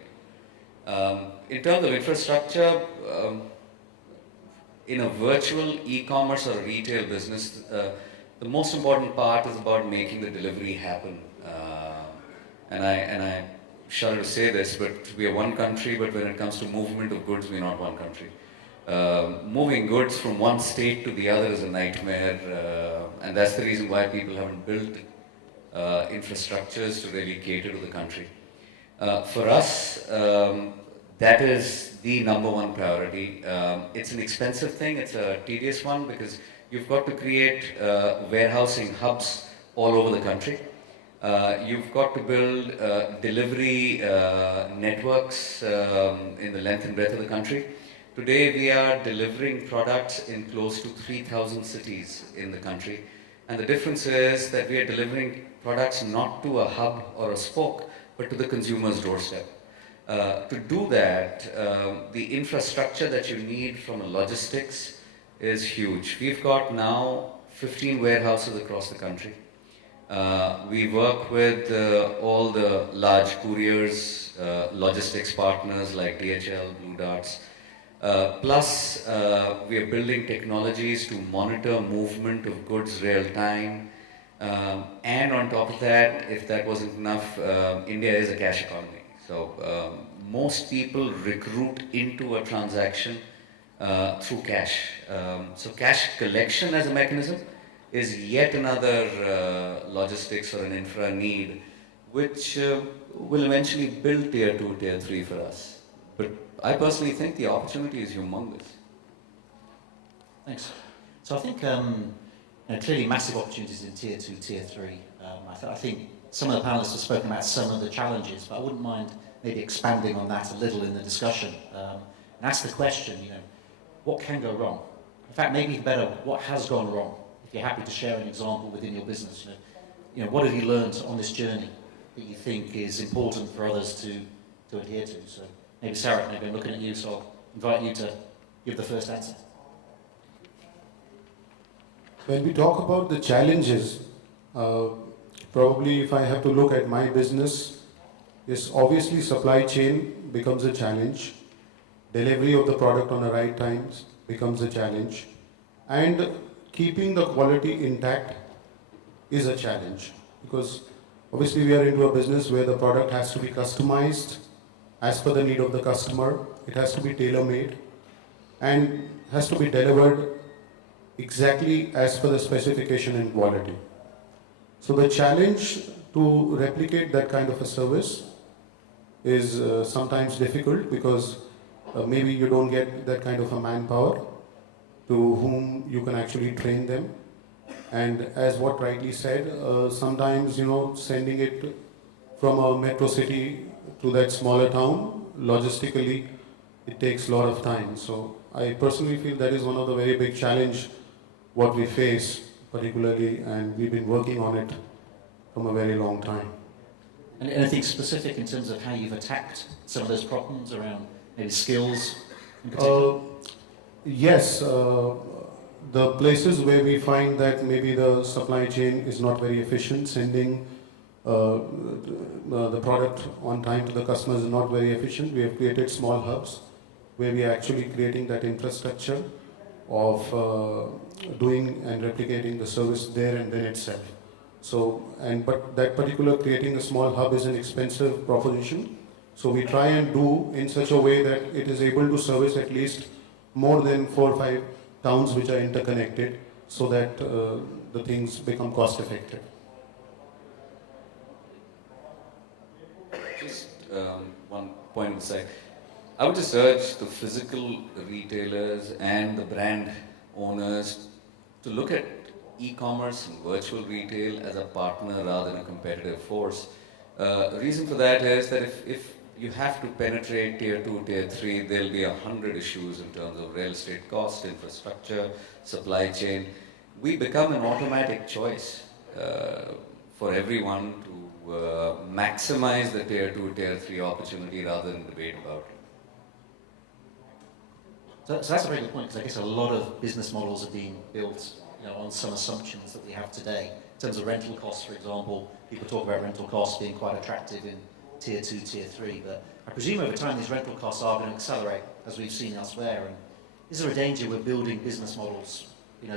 In terms of infrastructure, in a virtual e-commerce or retail business, The most important part is about making the delivery happen. And I shudder to say this, but we are one country, but when it comes to movement of goods, we're not one country. Moving goods from one state to the other is a nightmare, and that's the reason why people haven't built infrastructures to really cater to the country. For us, that is the number one priority. It's an expensive thing, it's a tedious one, because you've got to create warehousing hubs all over the country. You've got to build delivery networks in the length and breadth of the country. Today we are delivering products in close to 3,000 cities in the country. And the difference is that we are delivering products not to a hub or a spoke, but to the consumer's doorstep. To do that, the infrastructure that you need from logistics is huge. We've got now 15 warehouses across the country. We work with all the large couriers, logistics partners like DHL, Blue Darts. Plus, we are building technologies to monitor movement of goods real time. And on top of that, if that wasn't enough, India is a cash economy. So most people recruit into a transaction through cash. So cash collection as a mechanism is yet another logistics or an infra need, which will eventually build tier 2, tier 3 for us. But I personally think the opportunity is humongous. Thanks. So I think clearly massive opportunities in tier 2, tier 3. I think some of the panelists have spoken about some of the challenges, but I wouldn't mind maybe expanding on that a little in the discussion. And ask the question, what can go wrong? In fact, maybe better, what has gone wrong? If you're happy to share an example within your business, what have you learned on this journey that you think is important for others to adhere to? So maybe Sarah, maybe I'm looking at you, so I'll invite you to give the first answer. When we talk about the challenges, probably if I have to look at my business, yes, obviously supply chain becomes a challenge. Delivery of the product on the right times becomes a challenge. And keeping the quality intact is a challenge. Because obviously we are into a business where the product has to be customized as per the need of the customer. It has to be tailor-made and has to be delivered exactly as per the specification and quality. So the challenge to replicate that kind of a service is sometimes difficult because maybe you don't get that kind of a manpower to whom you can actually train them. And as what rightly said, sometimes, sending it from a metro city to that smaller town, logistically, it takes a lot of time. So I personally feel that is one of the very big challenge what we face particularly, and we've been working on it from a very long time. And anything specific in terms of how you've attacked some of those problems around maybe skills in particular? Yes, the places where we find that maybe the supply chain is not very efficient, sending the product on time to the customers is not very efficient. We have created small hubs where we are actually creating that infrastructure of doing and replicating the service there and then itself. So, but that particular creating a small hub is an expensive proposition. So we try and do in such a way that it is able to service at least more than 4 or 5 towns which are interconnected, so that the things become cost effective. Just one point aside. I would just urge the physical retailers and the brand owners to look at e-commerce and virtual retail as a partner rather than a competitive force. The reason for that is that if you have to penetrate tier 2, tier 3, there'll be 100 issues in terms of real estate cost, infrastructure, supply chain. We become an automatic choice for everyone to maximize the tier 2, tier 3 opportunity rather than debate about it. So that's a very good point, because I guess a lot of business models are being built on some assumptions that we have today. In terms of rental costs, for example, people talk about rental costs being quite attractive in tier 2, tier 3, but I presume over time these rental costs are going to accelerate, as we've seen elsewhere. And is there a danger we're building business models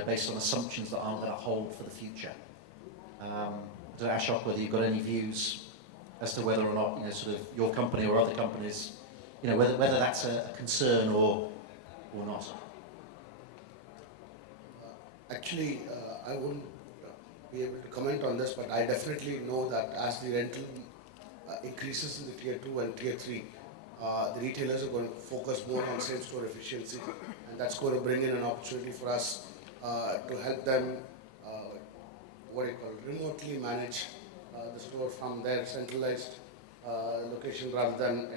based on assumptions that aren't going to hold for the future. I don't know, Ashok, whether you've got any views as to whether or not, sort of your company or other companies, whether that's a concern or not. Actually, I wouldn't be able to comment on this, but I definitely know that as the rental increases in the tier 2 and tier 3, the retailers are going to focus more on same-store efficiency, and that's going to bring in an opportunity for us to help them, remotely manage the store from their centralized location rather than,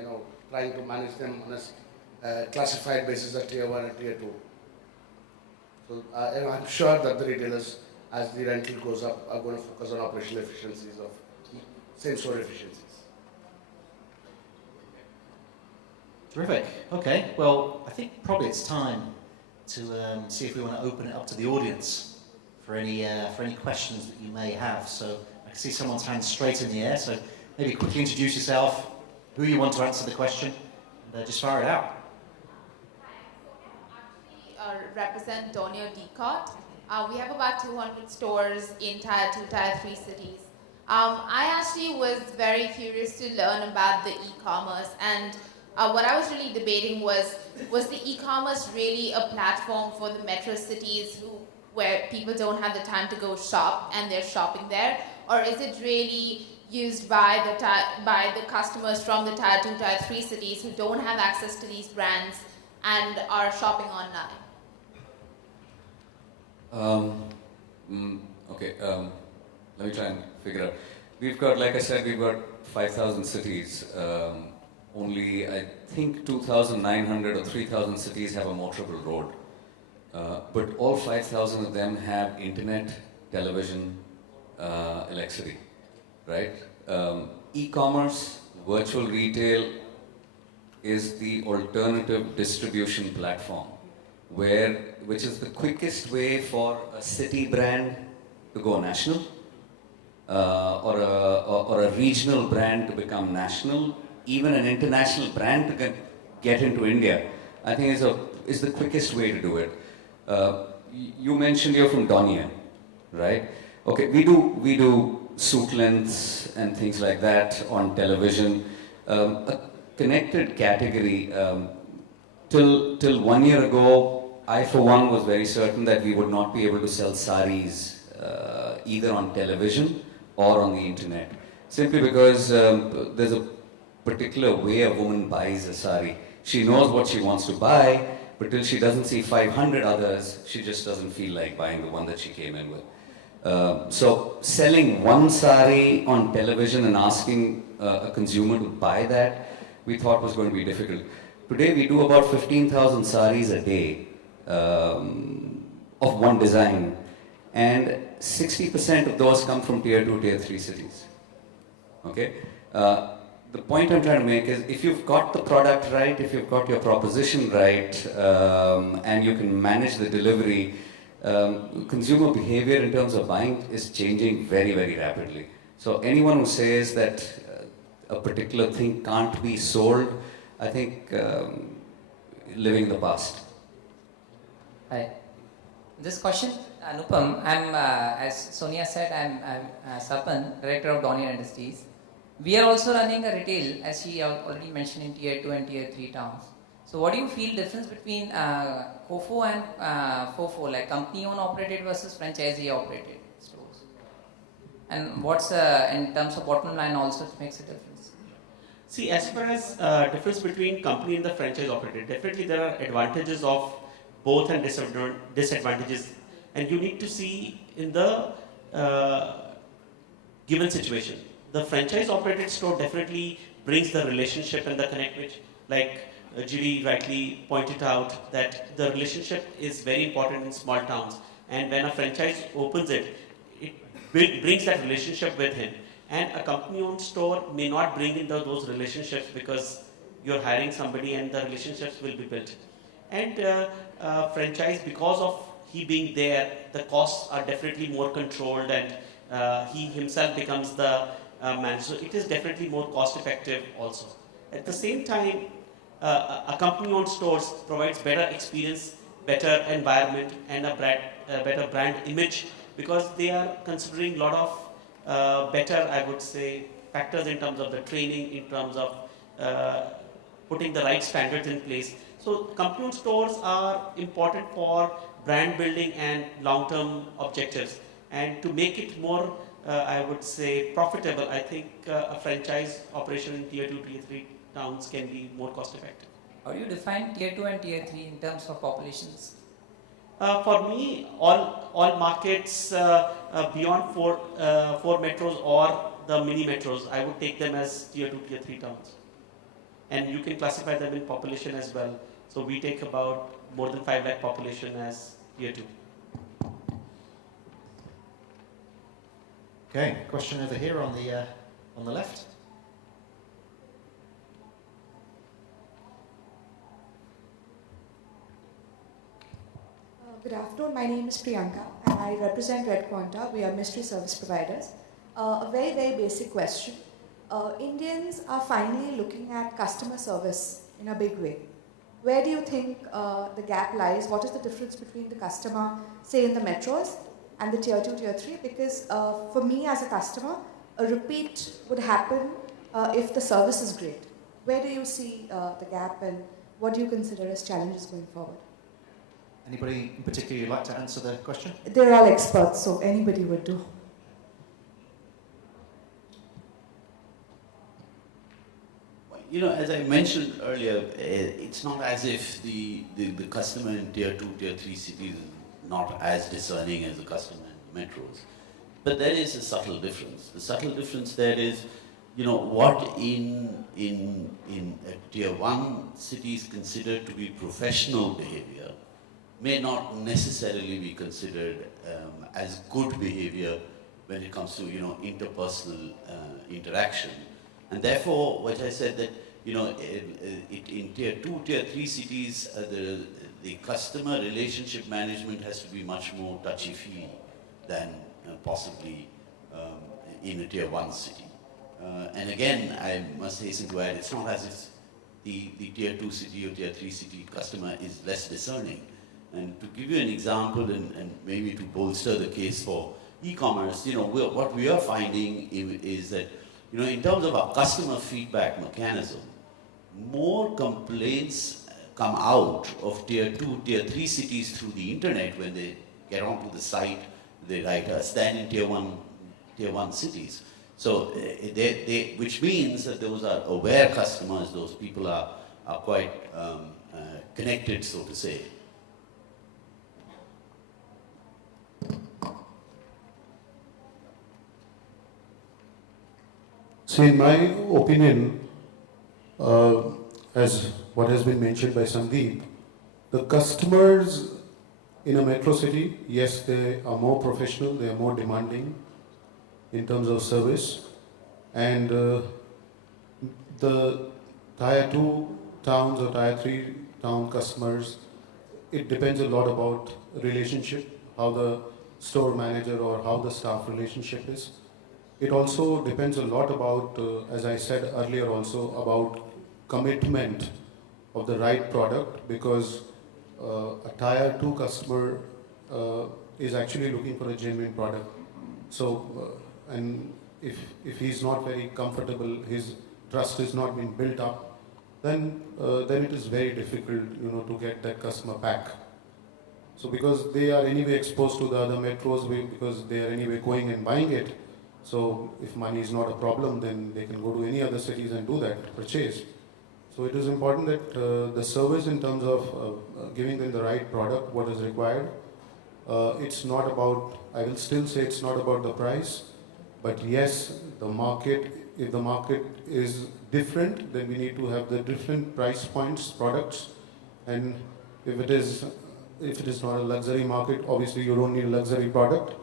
trying to manage them on a classified basis at tier 1 and tier 2. So I'm sure that the retailers, as the rental goes up, are going to focus on operational efficiencies of same-store efficiencies. Terrific. Okay. Well, I think probably it's time to see if we want to open it up to the audience for any questions that you may have. So I can see someone's hand straight in the air. So maybe quickly introduce yourself, who you want to answer the question, and just fire it out. Represent Donier Decot. We have about 200 stores in Tier 2, Tier 3 cities. I actually was very curious to learn about the e-commerce, and what I was really debating was the e-commerce really a platform for the metro cities where people don't have the time to go shop and they're shopping there, or is it really used by the customers from the Tier 2, Tier 3 cities who don't have access to these brands and are shopping online? Okay, let me try and figure out. We've got, like I said, we've got 5,000 cities. Only, I think, 2,900 or 3,000 cities have a motorable road. But all 5,000 of them have internet, television, electricity, right? E-commerce, virtual retail is the alternative distribution platform, which is the quickest way for a city brand to go national, or a regional brand to become national, even an international brand to get into India. I think is the quickest way to do it. You mentioned you're from Donier, right? Okay, we do suit lengths and things like that on television. A connected category. Till 1 year ago, I, for one, was very certain that we would not be able to sell saris either on television or on the internet. Simply because there's a particular way a woman buys a sari. She knows what she wants to buy, but till she doesn't see 500 others, she just doesn't feel like buying the one that she came in with. So selling one sari on television and asking a consumer to buy that, we thought was going to be difficult. Today we do about 15,000 saris a day of one design, and 60% of those come from tier 2, tier 3 cities. Okay? The point I'm trying to make is, if you've got the product right, if you've got your proposition right, and you can manage the delivery, consumer behavior in terms of buying is changing very, very rapidly. So anyone who says that a particular thing can't be sold, I think living in the past. Hi. This question, Anupam, I'm, as Sonia said, I'm Sarpan, Director of Donier Industries. We are also running a retail, as she already mentioned, in tier 2 and tier 3 towns. So what do you feel difference between COFO and FOFO, like company-owned operated versus franchisee operated stores? And what's, in terms of bottom line also, it makes a difference? See, as far as difference between company and the franchise operated, definitely there are advantages of both and disadvantages, and you need to see in the given situation. The franchise operated store definitely brings the relationship and the connect, which, like Judy rightly pointed out, that the relationship is very important in small towns, and when a franchise opens it, it brings that relationship with him. And a company-owned store may not bring in those relationships because you're hiring somebody and the relationships will be built. And franchise, because of he being there, the costs are definitely more controlled, and he himself becomes the manager. So it is definitely more cost-effective also. At the same time, a company-owned stores provides better experience better environment and a better brand image, because they are considering a lot of better, I would say, factors in terms of the training, in terms of putting the right standards in place. So company-owned stores are important for brand building and long-term objectives. And to make it more, I would say, profitable, I think a franchise operation in tier 2, tier 3 towns can be more cost-effective. How do you define tier 2 and tier 3 in terms of populations? For me, all markets beyond four metros or the mini metros, I would take them as tier 2, tier 3 towns. And you can classify them in population as well. So we take about more than 5 lakh population as tier 2. Okay, question over here on the left. Good afternoon, my name is Priyanka and I represent Red Quanta. We are mystery service providers. A very, very basic question. Indians are finally looking at customer service in a big way. Where do you think the gap lies? What is the difference between the customer, say in the metros, and the tier 2, tier 3? Because for me as a customer, a repeat would happen if the service is great. Where do you see the gap and what do you consider as challenges going forward? Anybody in particular you'd like to answer the question? They're all experts, so anybody would do. You know, as I mentioned earlier, it's not as if the customer in tier 2, tier 3 cities is not as discerning as the customer in the metros. But there is a subtle difference. The subtle difference there is, you know, what in tier 1 cities considered to be professional behavior may not necessarily be considered as good behavior when it comes to, you know, interpersonal interaction. And therefore, what I said that, you know, in tier 2, tier 3 cities, the customer relationship management has to be much more touchy-feely than possibly in a tier 1 city. And again, I must hasten to add, it's not as if the tier 2 city or tier 3 city customer is less discerning. And to give you an example and maybe to bolster the case for e-commerce, you know, what we are finding is that, you know, in terms of our customer feedback mechanism, more complaints come out of tier 2, tier 3 cities through the internet when they get onto the site, they write us, than in tier 1 cities. So, which means that those are aware customers, those people are quite connected, so to say. So in my opinion, as what has been mentioned by Sandeep, the customers in a metro city, yes, they are more professional, they are more demanding in terms of service. And the tier 2 towns or tier 3 town customers, it depends a lot about relationship, how the store manager or how the staff relationship is. It also depends a lot about, as I said earlier also, about commitment of the right product, because a tier 2 customer is actually looking for a genuine product. So, and if he's not very comfortable, his trust is not being built up, then it is very difficult, you know, to get that customer back. So because they are anyway exposed to the other metros, because they are anyway going and buying it. So if money is not a problem, then they can go to any other cities and do that purchase. So it is important that the service in terms of giving them the right product, what is required, it's not about, I will still say it's not about the price, but yes, the market, if the market is different, then we need to have the different price points, products, and if it is not a luxury market, obviously you don't need a luxury product.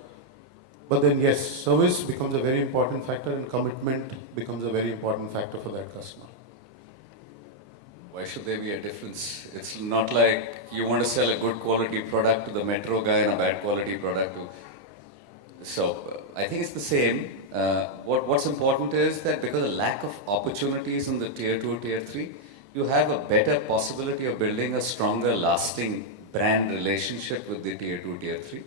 But then yes, service becomes a very important factor and commitment becomes a very important factor for that customer. Why should there be a difference? It's not like you want to sell a good quality product to the metro guy and a bad quality product to... So, I think it's the same. What's important is that because of lack of opportunities in the tier 2, tier 3, you have a better possibility of building a stronger, lasting brand relationship with the tier 2, tier 3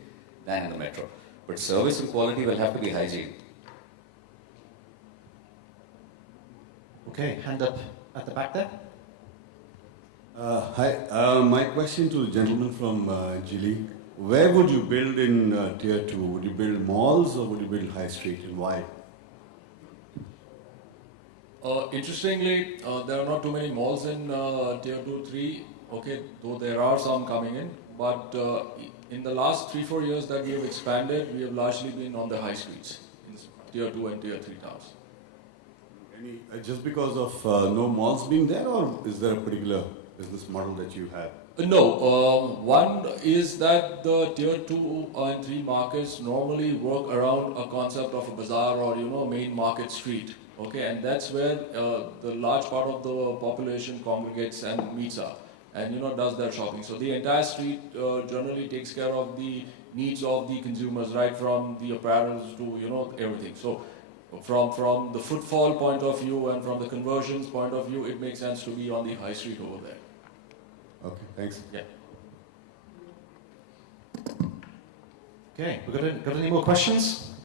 than in the metro. But service and quality will have to be hygiene. Okay, hand up at the back there. Hi, my question to the gentleman from G-League. Where would you build in tier 2? Would you build malls or would you build high street, and why? Interestingly, there are not too many malls in tier 2, 3, okay, though there are some coming in, but in the last 3-4 years that we have expanded, we have largely been on the high streets in tier 2 and tier 3 towns. Just because of no malls being there, or is there a particular business model that you have? No, one is that the tier 2 and 3 markets normally work around a concept of a bazaar or, main market street. Okay, and that's where the large part of the population congregates and meets up and, does their shopping. So the entire street generally takes care of the needs of the consumers, right from the apparels to, everything. So from the footfall point of view and from the conversions point of view, it makes sense to be on the high street over there. Okay, thanks. Yeah. Okay, got any more questions?